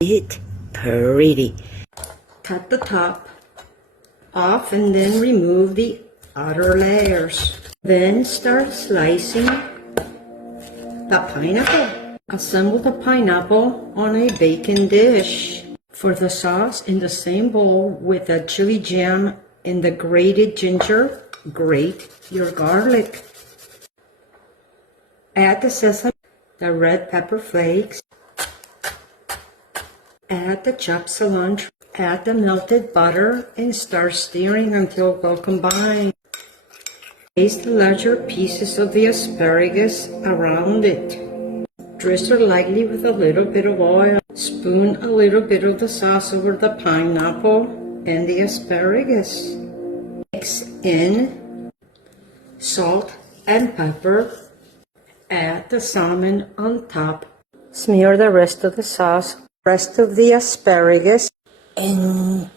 it pretty. Cut the top off and then remove the outer layers. Then start slicing the pineapple. Assemble the pineapple on a baking dish. For the sauce, in the same bowl with the chili jam and the grated ginger, grate your garlic. Add the sesame, the red pepper flakes. Add the chopped cilantro. Add the melted butter and start stirring until well combined. Place the larger pieces of the asparagus around it. Drizzle lightly with a little bit of oil. Spoon a little bit of the sauce over the pineapple and the asparagus. Mix in salt and pepper. Add the salmon on top. Smear the rest of the sauce, rest of the asparagus, and